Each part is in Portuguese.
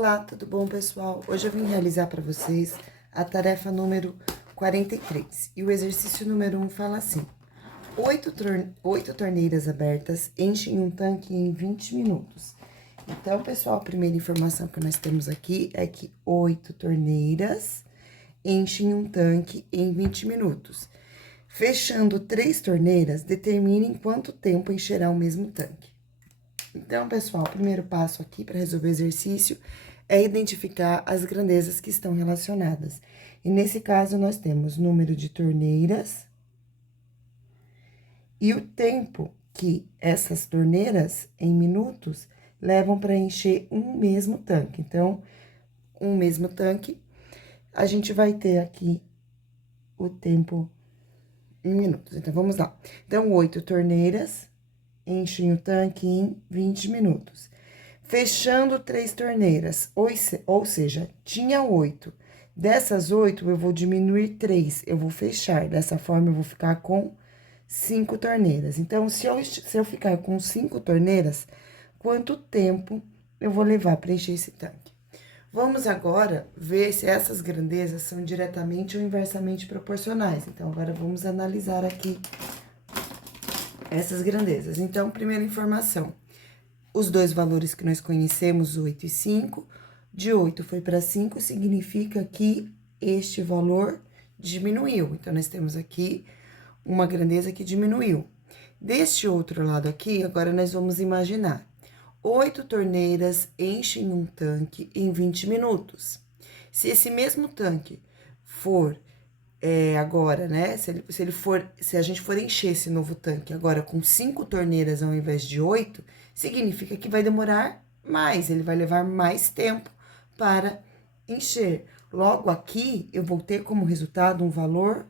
Olá, tudo bom, pessoal? Hoje eu vim realizar para vocês a tarefa número 43. E o exercício número 1 fala assim: oito torneiras abertas enchem um tanque em 20 minutos. Então, pessoal, a primeira informação que nós temos aqui é que 8 torneiras enchem um tanque em 20 minutos. Fechando 3 torneiras, determine em quanto tempo encherá o mesmo tanque. Então, pessoal, o primeiro passo aqui para resolver o exercício é identificar as grandezas que estão relacionadas. E nesse caso, nós temos número de torneiras e o tempo que essas torneiras, em minutos, levam para encher um mesmo tanque. Então, um mesmo tanque, a gente vai ter aqui o tempo em minutos. Então, vamos lá. Então, 8 torneiras enchem o tanque em 20 minutos. Fechando 3 torneiras, ou seja, tinha 8. Dessas 8, eu vou diminuir 3, eu vou fechar. Dessa forma, eu vou ficar com 5 torneiras. Então, se eu ficar com 5 torneiras, quanto tempo eu vou levar para encher esse tanque? Vamos agora ver se essas grandezas são diretamente ou inversamente proporcionais. Então, agora vamos analisar aqui essas grandezas. Então, primeira informação, os dois valores que nós conhecemos, 8 e 5, de 8 foi para 5, significa que este valor diminuiu. Então, nós temos aqui uma grandeza que diminuiu. Deste outro lado aqui, agora nós vamos imaginar 8 torneiras enchem um tanque em 20 minutos. Se esse mesmo tanque for agora, né? Se a gente for encher esse novo tanque agora com 5 torneiras ao invés de 8, significa que vai demorar mais, ele vai levar mais tempo para encher. Logo aqui, eu vou ter como resultado um valor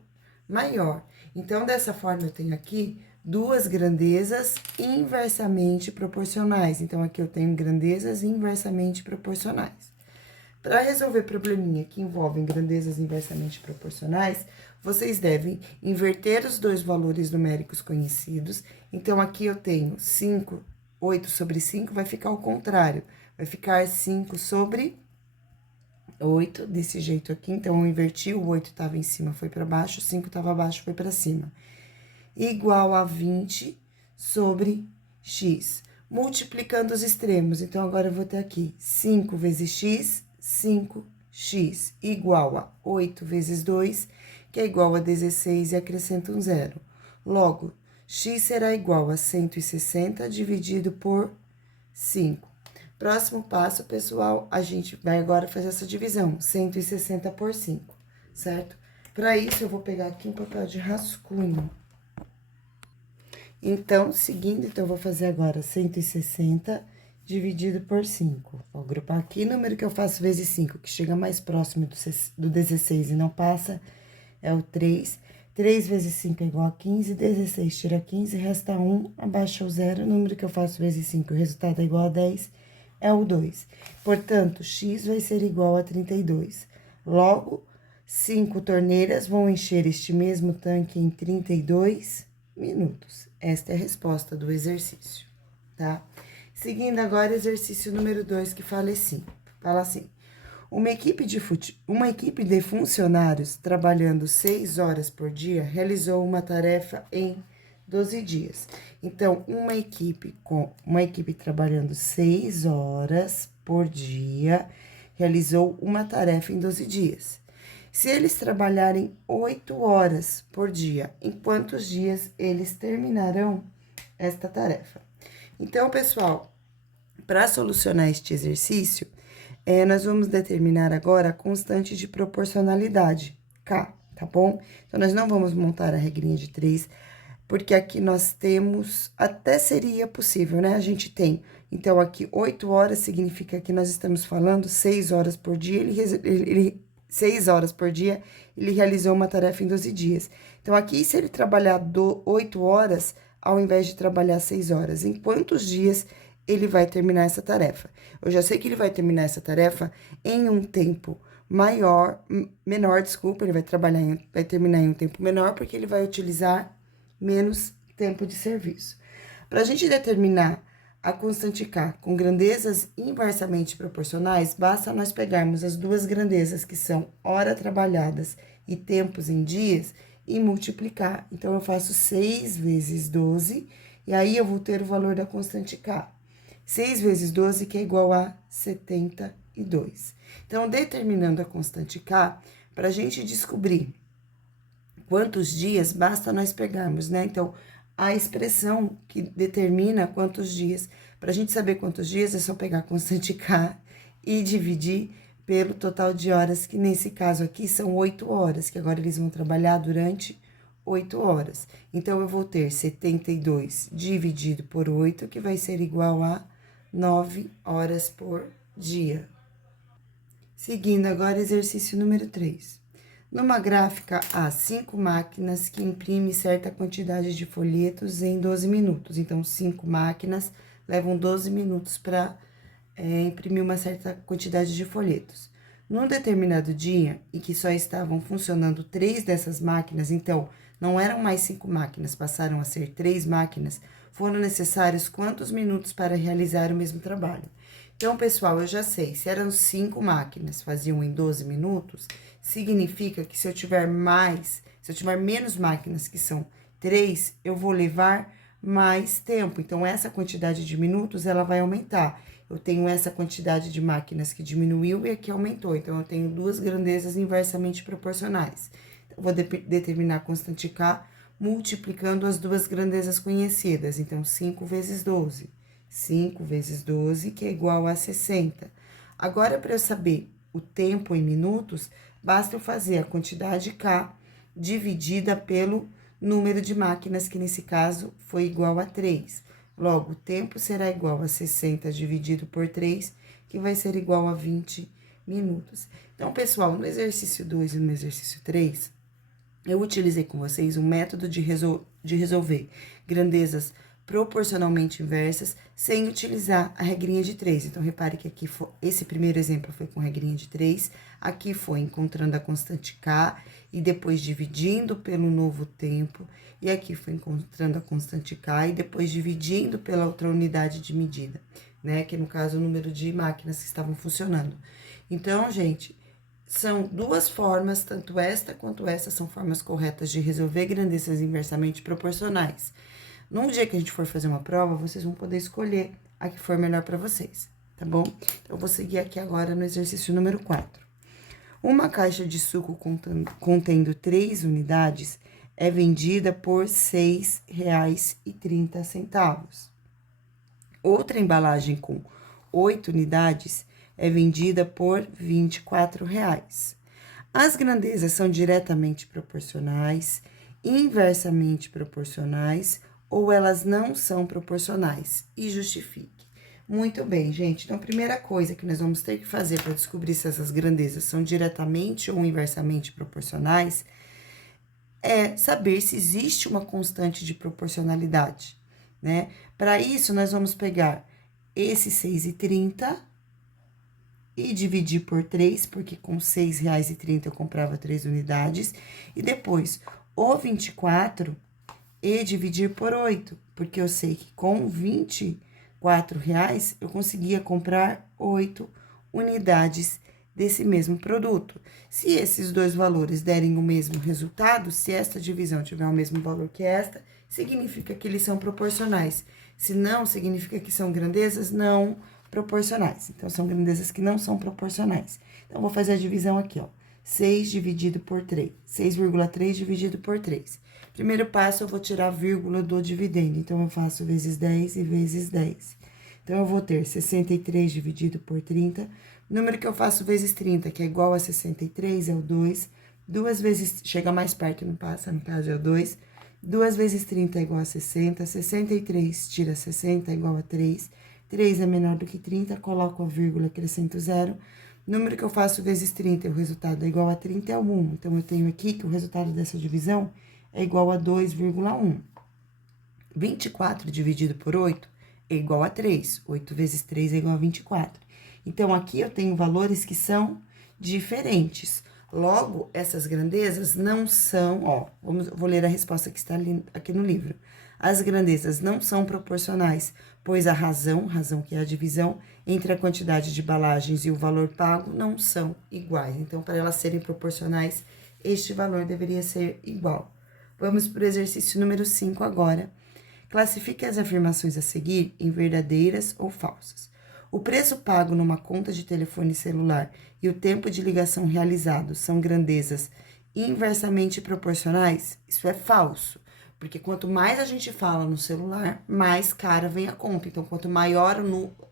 maior. Então, dessa forma, eu tenho aqui duas grandezas inversamente proporcionais. Então, aqui eu tenho grandezas inversamente proporcionais. Para resolver probleminha que envolvem grandezas inversamente proporcionais, vocês devem inverter os dois valores numéricos conhecidos. Então, aqui eu tenho 8 sobre 5, vai ficar ao contrário. Vai ficar 5 sobre 8, desse jeito aqui. Então, eu inverti, o 8 estava em cima, foi para baixo, o 5 estava abaixo, foi para cima. Igual a 20 sobre x. Multiplicando os extremos, então, agora eu vou ter aqui 5 vezes x, 5x, igual a 8 vezes 2, que é igual a 16, e acrescento um zero. Logo, x será igual a 160 dividido por 5. Próximo passo, pessoal, a gente vai agora fazer essa divisão, 160 por 5, certo? Para isso, eu vou pegar aqui um papel de rascunho. Então, seguindo, eu vou fazer agora 160 dividido por 5. Vou agrupar aqui, número que eu faço vezes 5, que chega mais próximo do 16 e não passa, é o 3. 3 vezes 5 é igual a 15, 16 tira 15, resta 1, abaixa o zero, número que eu faço vezes 5, o resultado é igual a 10, é o 2. Portanto, x vai ser igual a 32. Logo, 5 torneiras vão encher este mesmo tanque em 32 minutos. Esta é a resposta do exercício, tá? Seguindo agora, exercício número 2, que fala assim, uma equipe de funcionários trabalhando 6 horas por dia realizou uma tarefa em 12 dias. Então, uma equipe trabalhando 6 horas por dia realizou uma tarefa em 12 dias. Se eles trabalharem 8 horas por dia, em quantos dias eles terminarão esta tarefa? Então, pessoal, para solucionar este exercício, nós vamos determinar agora a constante de proporcionalidade, K, tá bom? Então, nós não vamos montar a regrinha de 3, porque aqui nós temos, até seria possível, né? A gente tem, então, aqui 8 horas significa que nós estamos falando 6 horas por dia, 6 horas por dia, ele realizou uma tarefa em 12 dias. Então, aqui, se ele trabalhar 8 horas, ao invés de trabalhar 6 horas, em quantos dias ele vai terminar essa tarefa? Eu já sei que ele vai terminar essa tarefa em um tempo menor, ele vai terminar em um tempo menor, porque ele vai utilizar menos tempo de serviço. Para a gente determinar a constante K com grandezas inversamente proporcionais, basta nós pegarmos as duas grandezas, que são hora trabalhadas e tempos em dias, e multiplicar. Então, eu faço 6 vezes 12, e aí eu vou ter o valor da constante K. 6 vezes 12, que é igual a 72. Então, determinando a constante K, para a gente descobrir quantos dias, basta nós pegarmos, né? Então, a expressão que determina quantos dias. Para a gente saber quantos dias, é só pegar a constante K e dividir pelo total de horas, que nesse caso aqui são 8 horas, que agora eles vão trabalhar durante 8 horas. Então, eu vou ter 72 dividido por 8, que vai ser igual a 9 horas por dia. Seguindo agora, exercício número 3. Numa gráfica, há 5 máquinas que imprimem certa quantidade de folhetos em 12 minutos. Então, 5 máquinas levam 12 minutos para imprimir uma certa quantidade de folhetos. Num determinado dia, em que só estavam funcionando 3 dessas máquinas, então, não eram mais 5 máquinas, passaram a ser 3 máquinas, foram necessários quantos minutos para realizar o mesmo trabalho? Então, pessoal, eu já sei, se eram 5 máquinas, faziam em 12 minutos, significa que se eu tiver menos máquinas, que são 3, eu vou levar mais tempo. Então, essa quantidade de minutos, ela vai aumentar. Eu tenho essa quantidade de máquinas que diminuiu e aqui aumentou. Então, eu tenho duas grandezas inversamente proporcionais. Então, eu vou determinar a constante K multiplicando as duas grandezas conhecidas. Então, 5 vezes 12. 5 vezes 12, que é igual a 60. Agora, para eu saber o tempo em minutos, basta eu fazer a quantidade K dividida pelo número de máquinas, que nesse caso foi igual a 3. Logo, o tempo será igual a 60 dividido por 3, que vai ser igual a 20 minutos. Então, pessoal, no exercício 2 e no exercício 3, eu utilizei com vocês um método de resolver grandezas proporcionalmente inversas, sem utilizar a regrinha de 3. Então, repare que aqui esse primeiro exemplo foi com regrinha de 3, aqui foi encontrando a constante K e depois dividindo pelo novo tempo, e aqui foi encontrando a constante K e depois dividindo pela outra unidade de medida, né? Que no caso, o número de máquinas que estavam funcionando. Então, gente, são duas formas, tanto esta quanto esta são formas corretas de resolver grandezas inversamente proporcionais. Num dia que a gente for fazer uma prova, vocês vão poder escolher a que for melhor para vocês, tá bom? Então, eu vou seguir aqui agora no exercício número 4. Uma caixa de suco contendo 3 unidades é vendida por R$ 6,30. Outra embalagem com 8 unidades é vendida por R$ 24,00. As grandezas são diretamente proporcionais, inversamente proporcionais, ou elas não são proporcionais, e justifique. Muito bem, gente. Então, a primeira coisa que nós vamos ter que fazer para descobrir se essas grandezas são diretamente ou inversamente proporcionais é saber se existe uma constante de proporcionalidade, né? Para isso, nós vamos pegar esse 6,30 e dividir por 3, porque com R$ 6,30 eu comprava 3 unidades, e depois o 24 e dividir por 8, porque eu sei que com R$ 24,00 eu conseguia comprar 8 unidades desse mesmo produto. Se esses dois valores derem o mesmo resultado, se esta divisão tiver o mesmo valor que esta, significa que eles são proporcionais. Se não, significa que são grandezas não proporcionais. Então, são grandezas que não são proporcionais. Então, vou fazer a divisão aqui, ó. 6 dividido por 3. 6,3 dividido por 3. Primeiro passo, eu vou tirar a vírgula do dividendo. Então, eu faço vezes 10 e vezes 10. Então, eu vou ter 63 dividido por 30. O número que eu faço vezes 30, que é igual a 63, é o 2. 2 vezes, chega mais perto, não passa, no caso é o 2. 2 vezes 30 é igual a 60. 63 tira 60 é igual a 3. 3 é menor do que 30, coloco a vírgula, acrescento 0. O número que eu faço vezes 30, o resultado é igual a 30, é o 1. Então, eu tenho aqui que o resultado dessa divisão é igual a 2,1. 24 dividido por 8 é igual a 3. 8 vezes 3 é igual a 24. Então, aqui eu tenho valores que são diferentes. Logo, essas grandezas não são, ó, vou ler a resposta que está aqui no livro. As grandezas não são proporcionais, pois a razão que é a divisão, entre a quantidade de embalagens e o valor pago não são iguais. Então, para elas serem proporcionais, este valor deveria ser igual. Vamos para o exercício número 5 agora. Classifique as afirmações a seguir em verdadeiras ou falsas. O preço pago numa conta de telefone celular e o tempo de ligação realizado são grandezas inversamente proporcionais? Isso é falso, porque quanto mais a gente fala no celular, mais cara vem a conta. Então, quanto maior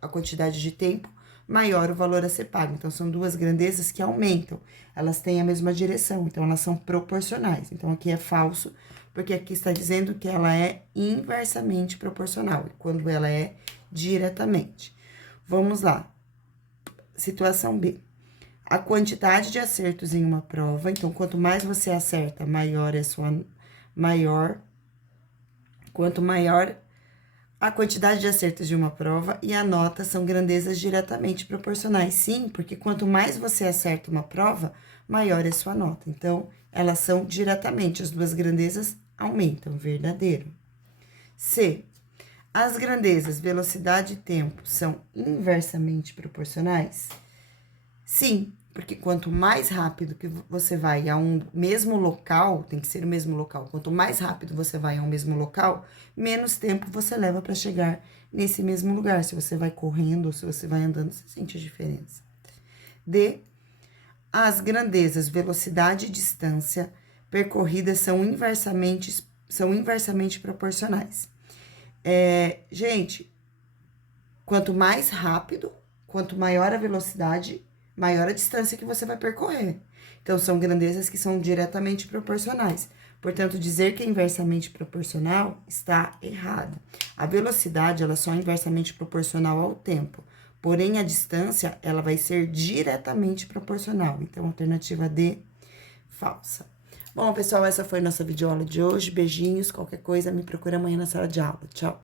a quantidade de tempo, maior o valor a ser pago. Então, são duas grandezas que aumentam. Elas têm a mesma direção, então elas são proporcionais. Então, aqui é falso, porque aqui está dizendo que ela é inversamente proporcional, quando ela é diretamente. Vamos lá. Situação B. A quantidade de acertos em uma prova, então, quanto mais você acerta, maior é quanto maior a quantidade de acertos de uma prova e a nota são grandezas diretamente proporcionais. Sim, porque quanto mais você acerta uma prova, maior é sua nota. Então, elas são diretamente, as duas grandezas aumentam, verdadeiro. C. As grandezas velocidade e tempo são inversamente proporcionais? Sim, porque quanto mais rápido que você vai a um mesmo local, tem que ser o mesmo local, quanto mais rápido você vai a um mesmo local, menos tempo você leva para chegar nesse mesmo lugar. Se você vai correndo ou se você vai andando, você sente a diferença. D. As grandezas velocidade e distância percorridas são inversamente proporcionais. Gente, quanto mais rápido, quanto maior a velocidade, maior a distância que você vai percorrer. Então, são grandezas que são diretamente proporcionais. Portanto, dizer que é inversamente proporcional está errado. A velocidade, ela só é inversamente proporcional ao tempo. Porém, a distância, ela vai ser diretamente proporcional. Então, alternativa D, falsa. Bom, pessoal, essa foi nossa videoaula de hoje. Beijinhos. Qualquer coisa, me procura amanhã na sala de aula. Tchau.